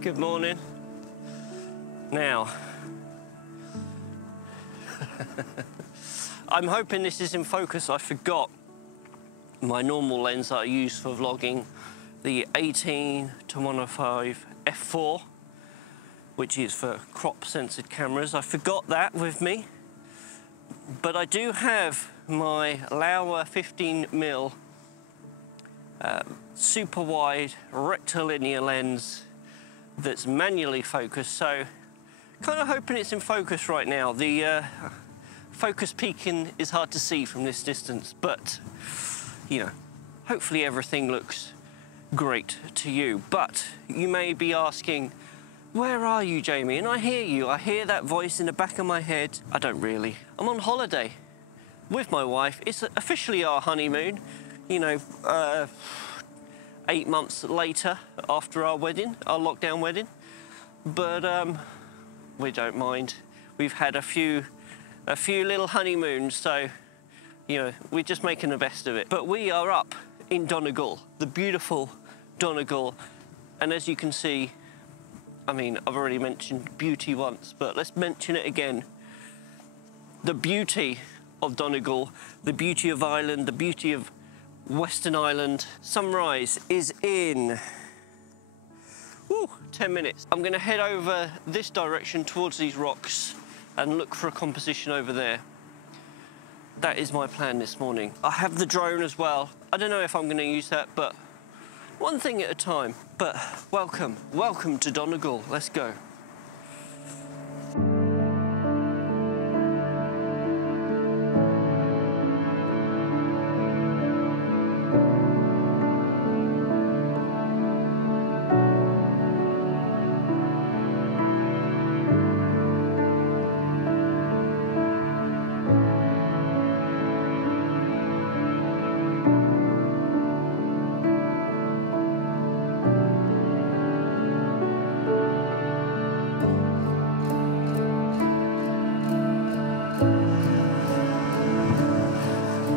Good morning. Now, I'm hoping this is in focus. I forgot my normal lens that I use for vlogging, the 18-105 f4, which is for crop censored cameras. I forgot that with me, but I do have my Laowa 15mm super wide rectilinear lens that's manually focused, so kind of hoping it's in focus right now. The focus peaking is hard to see from this distance, but you know, hopefully everything looks great to you. But you may be asking, where are you, Jamie? And I hear you. I hear that voice in the back of my head. I don't really. I'm on holiday with my wife. It's officially our honeymoon, you know, 8 months later after our wedding, our lockdown wedding. But we don't mind. We've had a few little honeymoons, so you know, we're just making the best of it. But we are up in Donegal, the beautiful Donegal, and as you can see, I mean, I've already mentioned beauty once, but let's mention it again. The beauty of Donegal, the beauty of Ireland, the beauty of Western Ireland. Sunrise is in 10 minutes. I'm going to head over this direction towards these rocks and look for a composition over there. That is my plan this morning. I have the drone as well. I don't know if I'm going to use that, but one thing at a time. But welcome to Donegal. Let's go.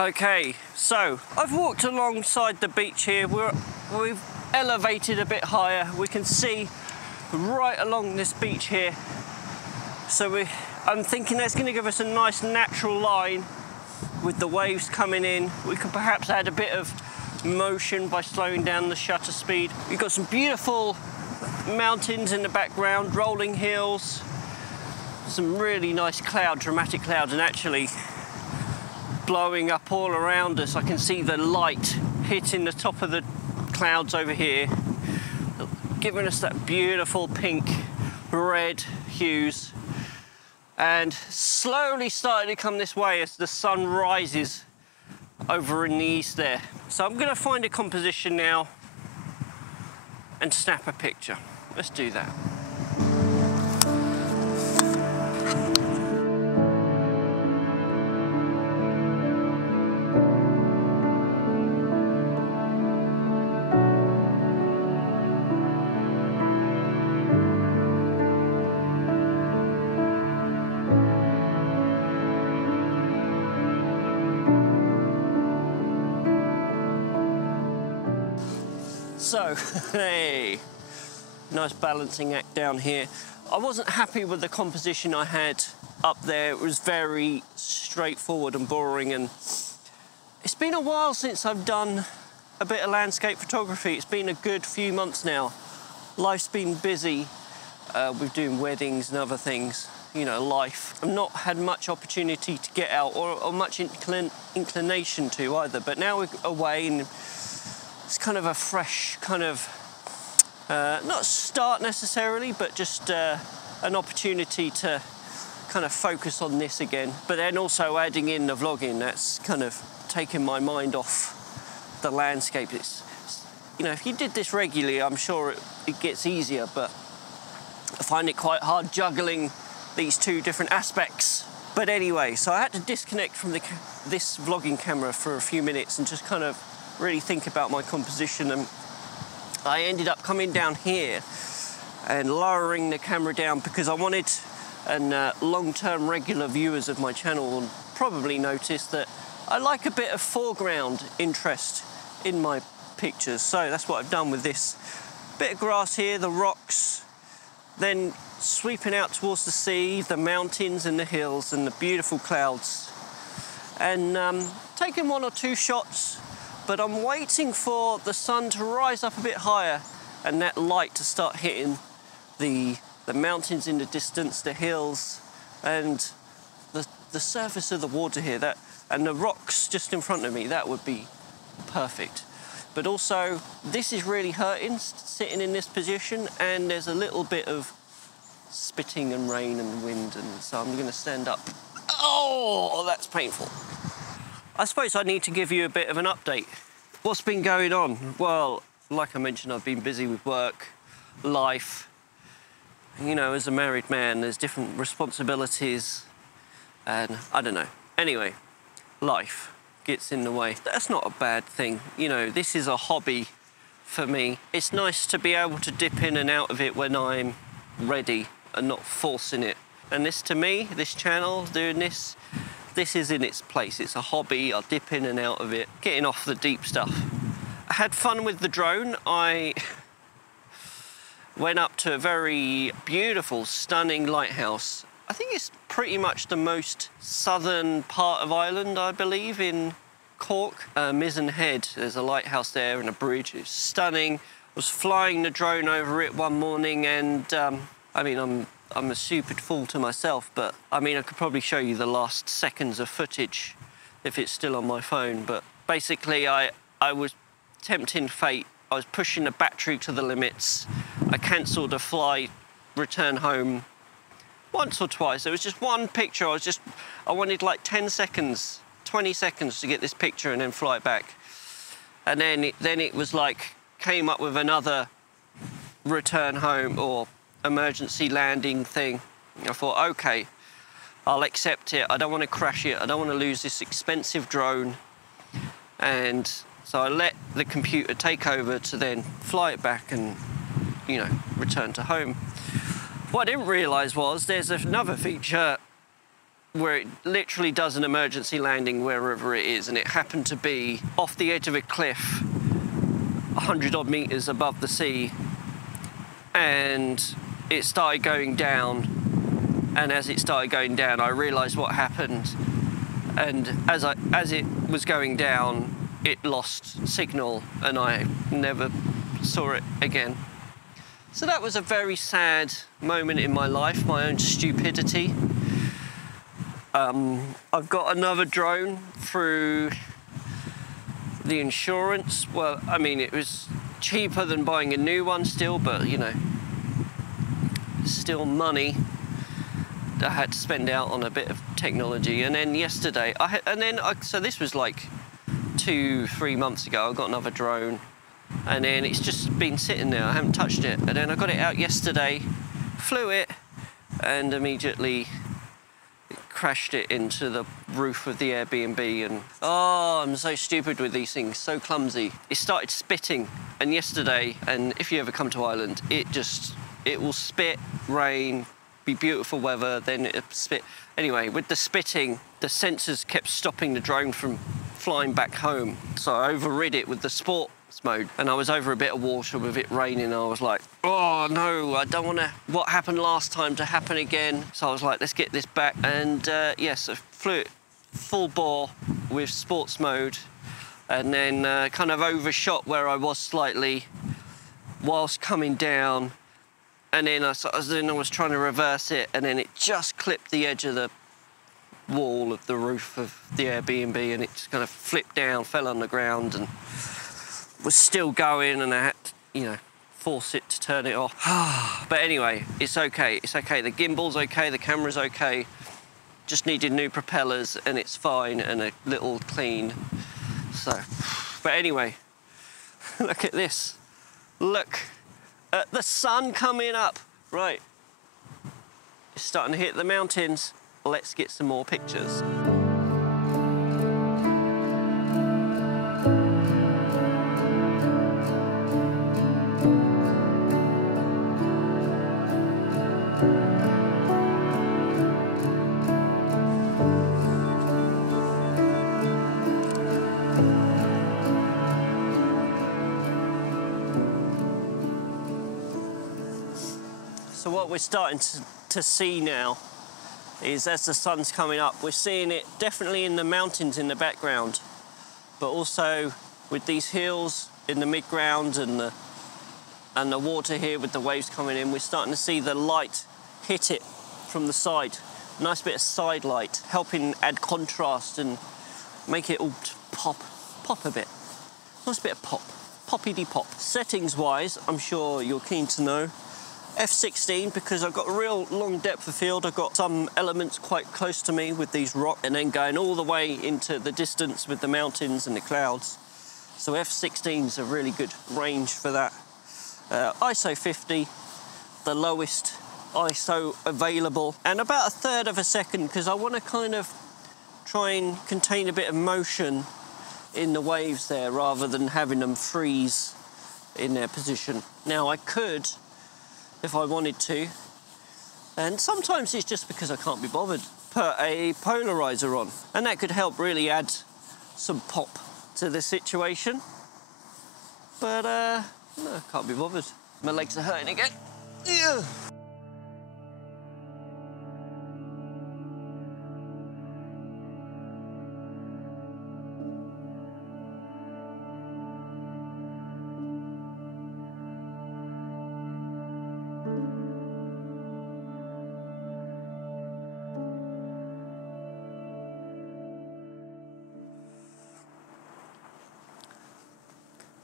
Okay, so I've walked alongside the beach here. We've elevated a bit higher. We can see right along this beach here. So I'm thinking that's going to give us a nice natural line with the waves coming in. We could perhaps add a bit of motion by slowing down the shutter speed. We've got some beautiful mountains in the background, rolling hills, some really nice clouds, dramatic clouds, and actually blowing up all around us. I can see the light hitting the top of the clouds over here, giving us that beautiful pink, red hues, and slowly starting to come this way as the sun rises over in the east there. So I'm going to find a composition now and snap a picture. Let's do that. So, hey, nice balancing act down here. I wasn't happy with the composition I had up there. It was very straightforward and boring, and it's been a while since I've done a bit of landscape photography. It's been a good few months now. Life's been busy with doing weddings and other things, you know, life. I've not had much opportunity to get out or much inclination to either, but now we're away and it's kind of a fresh kind of, not start necessarily, but just an opportunity to kind of focus on this again. But then also adding in the vlogging, that's kind of taking my mind off the landscape. It's, you know, if you did this regularly, I'm sure it gets easier, but I find it quite hard juggling these two different aspects. But anyway, so I had to disconnect from this vlogging camera for a few minutes and just kind of really think about my composition, and I ended up coming down here and lowering the camera down because I wanted, and long-term regular viewers of my channel will probably notice that I like a bit of foreground interest in my pictures. So that's what I've done with this bit of grass here, the rocks, then sweeping out towards the sea, the mountains and the hills and the beautiful clouds. And taking 1 or 2 shots, but I'm waiting for the sun to rise up a bit higher and that light to start hitting the mountains in the distance, the hills, and the surface of the water here, and the rocks just in front of me. That would be perfect. But also, this is really hurting, sitting in this position, and there's a little bit of spitting and rain and wind, and so I'm going to stand up. Oh, that's painful. I suppose I need to give you a bit of an update. What's been going on? Well, like I mentioned, I've been busy with work, life. You know, as a married man, there's different responsibilities, and I don't know. Anyway, life gets in the way. That's not a bad thing. You know, this is a hobby for me. It's nice to be able to dip in and out of it when I'm ready and not forcing it. And this, to me, this channel, doing this is in its place. It's a hobby. I'll dip in and out of it, getting off the deep stuff. I had fun with the drone. I went up to a very beautiful, stunning lighthouse. I think it's pretty much the most southern part of Ireland, I believe, in Cork. Mizzen Head, there's a lighthouse there and a bridge. It's stunning. I was flying the drone over it one morning, and I mean, I'm a stupid fool to myself, but I mean, I could probably show you the last seconds of footage if it's still on my phone. But basically, I was tempting fate. I was pushing the battery to the limits. I cancelled a flight, return home once or twice. There was just one picture. I wanted like 10 seconds, 20 seconds to get this picture and then fly it back. And then it was like, came up with another return home or emergency landing thing. I thought, okay, I'll accept it. I don't want to crash it. I don't want to lose this expensive drone. And so I let the computer take over to then fly it back and, you know, return to home. What I didn't realise was there's another feature where it literally does an emergency landing wherever it is, and it happened to be off the edge of a cliff, 100 odd metres above the sea, and it started going down, and as it started going down, I realised what happened, and as it was going down, it lost signal, and I never saw it again. So that was a very sad moment in my life, my own stupidity. I've got another drone through the insurance. Well, I mean, it was cheaper than buying a new one still, but, you know, still money that I had to spend out on a bit of technology. And then yesterday, so this was like 2-3 months ago, I got another drone. And then it's just been sitting there, I haven't touched it. And then I got it out yesterday, flew it, and immediately crashed it into the roof of the Airbnb. And oh, I'm so stupid with these things, so clumsy. It started spitting, and yesterday, and if you ever come to Ireland, it will spit, rain, be beautiful weather, then it spit. Anyway, with the spitting, the sensors kept stopping the drone from flying back home. So I overrid it with the sports mode, and I was over a bit of water with it raining, and I was like, oh no, I don't want what happened last time to happen again. So I was like, let's get this back. And yes, I flew it full bore with sports mode, and then kind of overshot where I was slightly whilst coming down, and then I was trying to reverse it, and then it just clipped the edge of the wall of the roof of the Airbnb, and it just kind of flipped down, fell on the ground, and was still going, and I had to, you know, force it to turn it off. But anyway, it's okay, it's okay. The gimbal's okay, the camera's okay. Just needed new propellers, and it's fine, and a little clean. So, but anyway, look at this. Look at the sun coming up. Right, it's starting to hit the mountains. Let's get some more pictures. So what what we're starting to see now is, as the sun's coming up, we're seeing it definitely in the mountains in the background, but also with these hills in the mid-ground and the water here with the waves coming in, we're starting to see the light hit it from the side. Nice bit of side light, helping add contrast and make it all pop a bit. Nice bit of pop, poppity-pop. Settings-wise, I'm sure you're keen to know. F16, because I've got a real long depth of field. I've got some elements quite close to me with these rocks, and then going all the way into the distance with the mountains and the clouds. So F16 is a really good range for that. ISO 50, the lowest ISO available, and about 1/3 of a second, because I want to kind of try and contain a bit of motion in the waves there rather than having them freeze in their position. Now I could, if I wanted to, and sometimes it's just because I can't be bothered, put a polarizer on, and that could help really add some pop to the situation. But no, can't be bothered. My legs are hurting again. Yeah.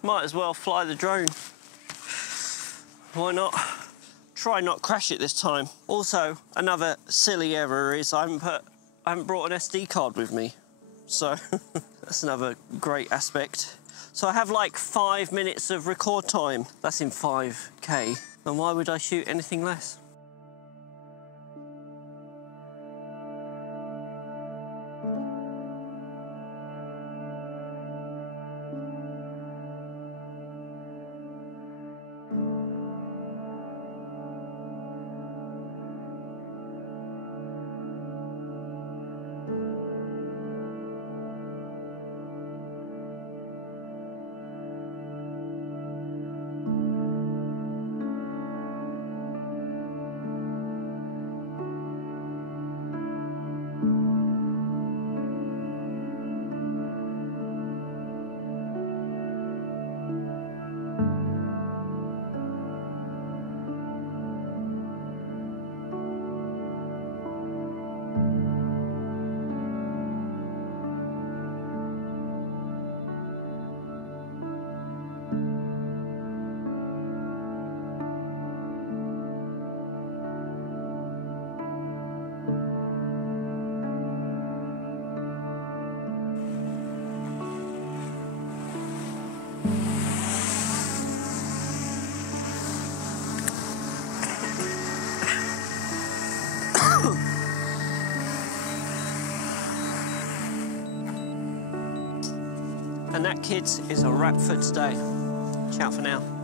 Might as well fly the drone. Why not? Try not crash it this time. Also, another silly error is I haven't brought an SD card with me. So that's another great aspect. So I have like 5 minutes of record time. That's in 5K. And why would I shoot anything less? And that, kids, is a wrap for today. Ciao for now.